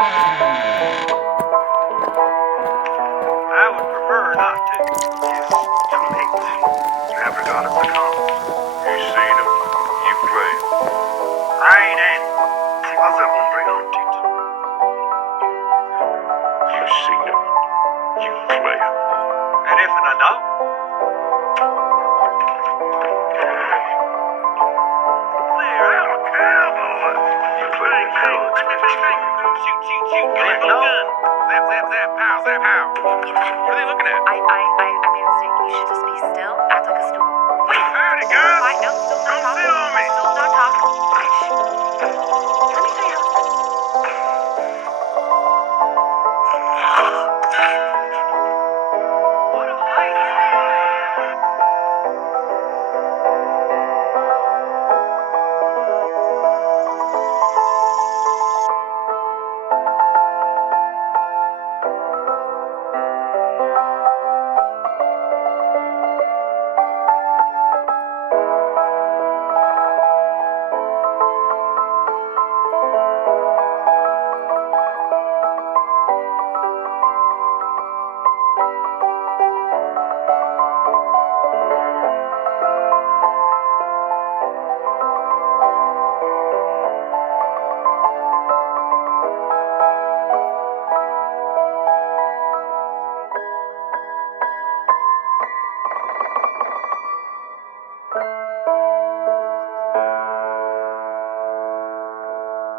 I would prefer not to. Too late. Never got him to come. You seen him? You play him. I ain't Annie. Si vas a hombre hunted. You seen him? You play him. And if an adult? Clear out, cowboy. You play him cards. Shoot. Get a gun. Zap, pow, zap, pow. What are they looking at? I made a mistake. You should just be still, act like a stool. Howdy, guys. I know, still not Come talking. sit on me. Still not talking. Let me tell you how it's done.